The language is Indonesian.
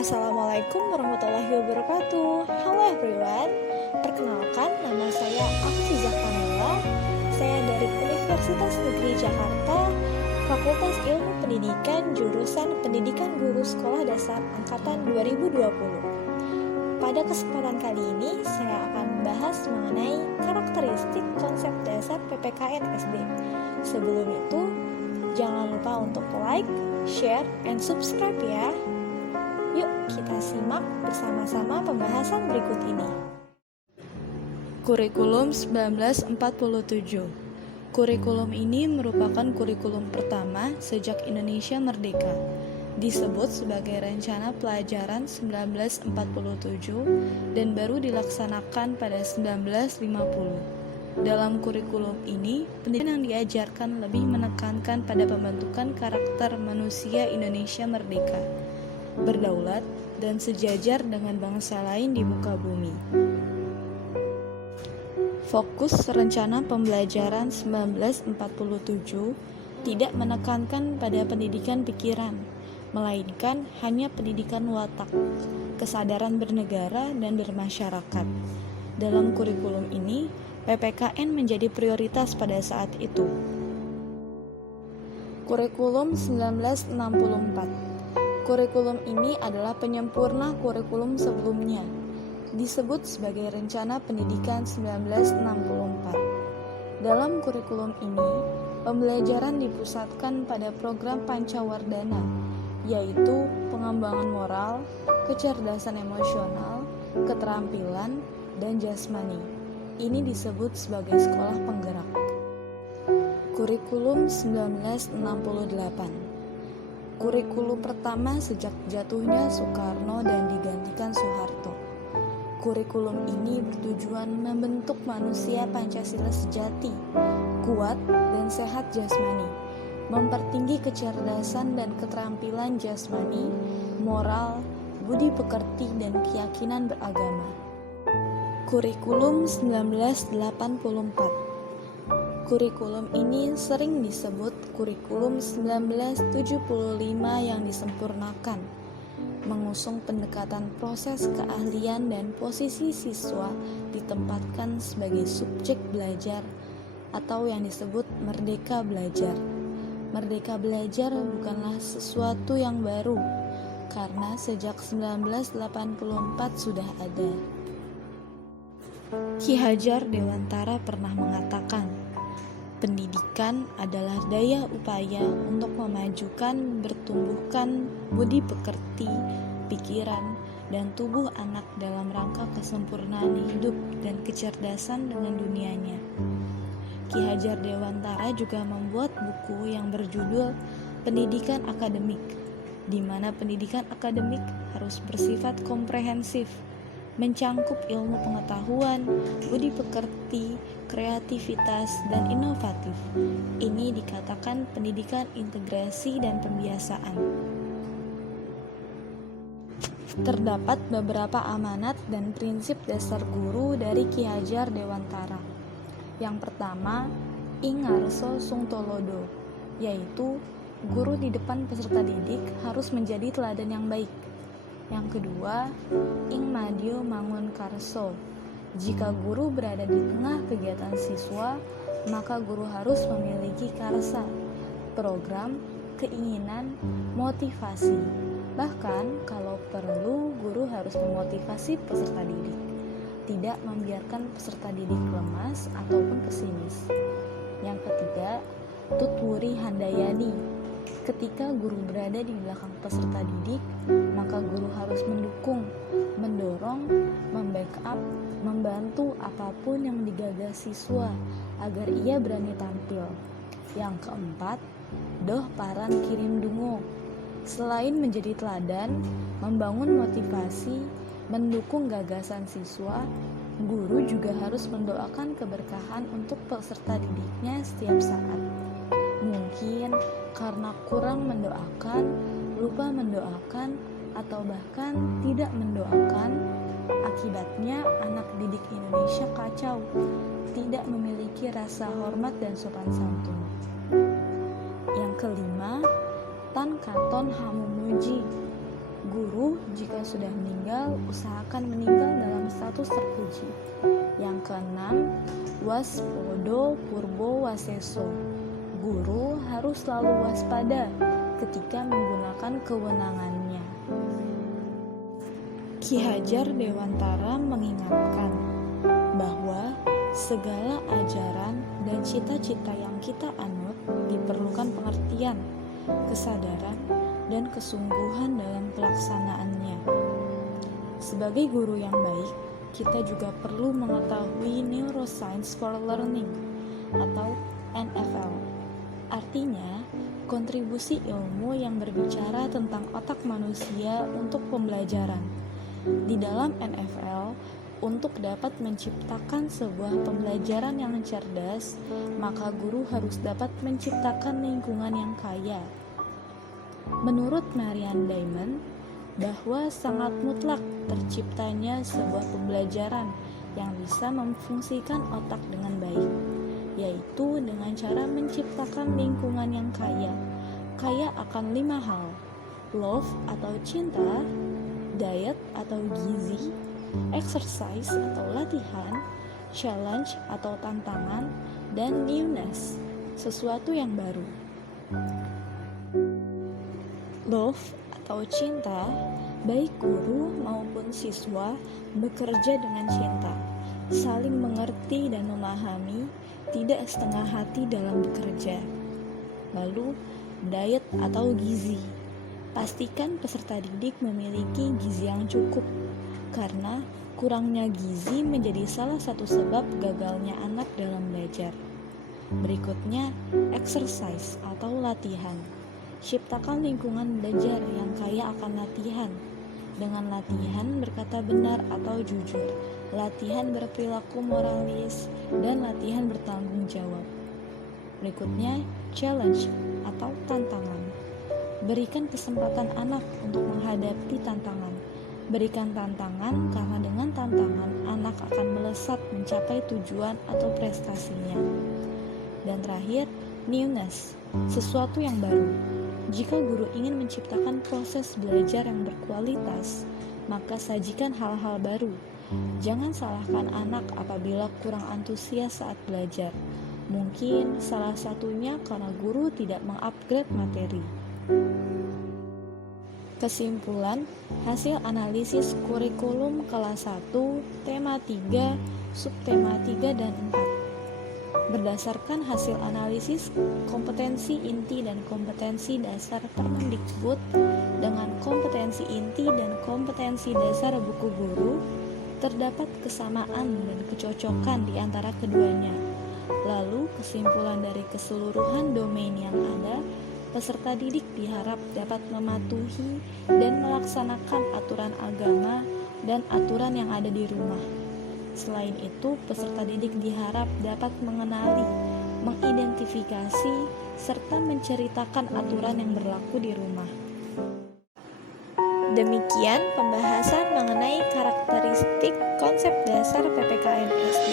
Assalamualaikum warahmatullahi wabarakatuh. Halo everyone. Perkenalkan, nama saya Afizah Kamila. Saya dari Universitas Negeri Jakarta, Fakultas Ilmu Pendidikan, jurusan Pendidikan Guru Sekolah Dasar Angkatan 2020. Pada kesempatan kali ini, saya akan membahas mengenai karakteristik konsep dasar PPKN SD. Sebelum itu, jangan lupa untuk like, share, and subscribe ya. Yuk kita simak bersama-sama pembahasan berikut ini. Kurikulum 1947. Kurikulum ini merupakan kurikulum pertama sejak Indonesia merdeka. Disebut sebagai Rencana Pelajaran 1947 dan baru dilaksanakan pada 1950. Dalam kurikulum ini, pendidikan yang diajarkan lebih menekankan pada pembentukan karakter manusia Indonesia merdeka, berdaulat, dan sejajar dengan bangsa lain di muka bumi. Fokus rencana pembelajaran 1947 tidak menekankan pada pendidikan pikiran, melainkan hanya pendidikan watak, kesadaran bernegara dan bermasyarakat. Dalam kurikulum ini, PPKN menjadi prioritas pada saat itu. Kurikulum 1964. Kurikulum ini adalah penyempurna kurikulum sebelumnya, disebut sebagai Rencana Pendidikan 1964. Dalam kurikulum ini, pembelajaran dipusatkan pada program Pancawardhana, yaitu pengembangan moral, kecerdasan emosional, keterampilan, dan jasmani. Ini disebut sebagai sekolah penggerak. Kurikulum 1968. Kurikulum pertama sejak jatuhnya Soekarno dan digantikan Soeharto. Kurikulum ini bertujuan membentuk manusia Pancasila sejati, kuat dan sehat jasmani, mempertinggi kecerdasan dan keterampilan jasmani, moral, budi pekerti, dan keyakinan beragama. Kurikulum 1984. Kurikulum ini sering disebut kurikulum 1975 yang disempurnakan, mengusung pendekatan proses keahlian dan posisi siswa ditempatkan sebagai subjek belajar atau yang disebut merdeka belajar. Merdeka belajar bukanlah sesuatu yang baru, karena sejak 1984 sudah ada. Ki Hajar Dewantara pernah mengatakan, pendidikan adalah daya upaya untuk memajukan bertumbuhkan budi pekerti, pikiran, dan tubuh anak dalam rangka kesempurnaan hidup dan kecerdasan dengan dunianya. Ki Hajar Dewantara juga membuat buku yang berjudul Pendidikan Akademik, di mana pendidikan akademik harus bersifat komprehensif, mencangkup ilmu pengetahuan, budi pekerti, kreativitas, dan inovatif. Ini dikatakan pendidikan integrasi dan pembiasaan. Terdapat beberapa amanat dan prinsip dasar guru dari Ki Hajar Dewantara. Yang pertama, ing ngarso sung tolodo, yaitu guru di depan peserta didik harus menjadi teladan yang baik. Yang kedua, ing madyo mangun karso. Jika guru berada di tengah kegiatan siswa, maka guru harus memiliki karsa, program, keinginan, motivasi. Bahkan kalau perlu, guru harus memotivasi peserta didik, tidak membiarkan peserta didik lemas ataupun pesimis. Yang ketiga, tutwuri handayani. Ketika guru berada di belakang peserta didik, maka guru harus mendukung, mendorong, membackup, membantu apapun yang digagas siswa agar ia berani tampil. Yang keempat, doh paran kirim dungo. Selain menjadi teladan, membangun motivasi, mendukung gagasan siswa, guru juga harus mendoakan keberkahan untuk peserta didiknya setiap saat. Mungkin karena kurang mendoakan, lupa mendoakan, atau bahkan tidak mendoakan, akibatnya anak didik Indonesia kacau, tidak memiliki rasa hormat dan sopan santun. Yang kelima, tan katon hamumuji. Guru jika sudah meninggal, usahakan meninggal dalam status terpuji. Yang keenam, waspodo purbo waseso. Guru harus selalu waspada ketika menggunakan kewenangannya. Ki Hajar Dewantara mengingatkan bahwa segala ajaran dan cita-cita yang kita anut diperlukan pengertian, kesadaran, dan kesungguhan dalam pelaksanaannya. Sebagai guru yang baik, kita juga perlu mengetahui Neuroscience for Learning atau NFL. Artinya, kontribusi ilmu yang berbicara tentang otak manusia untuk pembelajaran. Di dalam NFL, untuk dapat menciptakan sebuah pembelajaran yang cerdas, maka guru harus dapat menciptakan lingkungan yang kaya. Menurut Marian Diamond, bahwa sangat mutlak terciptanya sebuah pembelajaran yang bisa memfungsikan otak dengan baik, yaitu dengan cara menciptakan lingkungan yang kaya akan 5 hal: love atau cinta, diet atau gizi, exercise atau latihan, challenge atau tantangan, dan newness, sesuatu yang baru. Love atau cinta, baik guru maupun siswa bekerja dengan cinta, saling mengerti dan memahami, tidak setengah hati dalam bekerja. Lalu, diet atau gizi, pastikan peserta didik memiliki gizi yang cukup, karena kurangnya gizi menjadi salah satu sebab gagalnya anak dalam belajar. Berikutnya, exercise atau latihan. Ciptakan lingkungan belajar yang kaya akan latihan. Dengan latihan berkata benar atau jujur, latihan berperilaku moralis, dan latihan bertanggung jawab. Berikutnya, challenge atau tantangan. Berikan kesempatan anak untuk menghadapi tantangan. Berikan tantangan karena dengan tantangan anak akan melesat mencapai tujuan atau prestasinya. Dan terakhir, newness, sesuatu yang baru. Jika guru ingin menciptakan proses belajar yang berkualitas, maka sajikan hal-hal baru. Jangan salahkan anak apabila kurang antusias saat belajar. Mungkin salah satunya karena guru tidak mengupgrade materi. Kesimpulan, hasil analisis kurikulum kelas 1, tema 3, subtema 3 dan 4. Berdasarkan hasil analisis kompetensi inti dan kompetensi dasar Permendikbud dengan kompetensi inti dan kompetensi dasar buku guru, terdapat kesamaan dan kecocokan di antara keduanya. Lalu, kesimpulan dari keseluruhan domain yang ada, peserta didik diharap dapat mematuhi dan melaksanakan aturan agama dan aturan yang ada di rumah. Selain itu, peserta didik diharap dapat mengenali, mengidentifikasi, serta menceritakan aturan yang berlaku di rumah. Demikian pembahasan mengenai karakteristik konsep dasar PPKN SD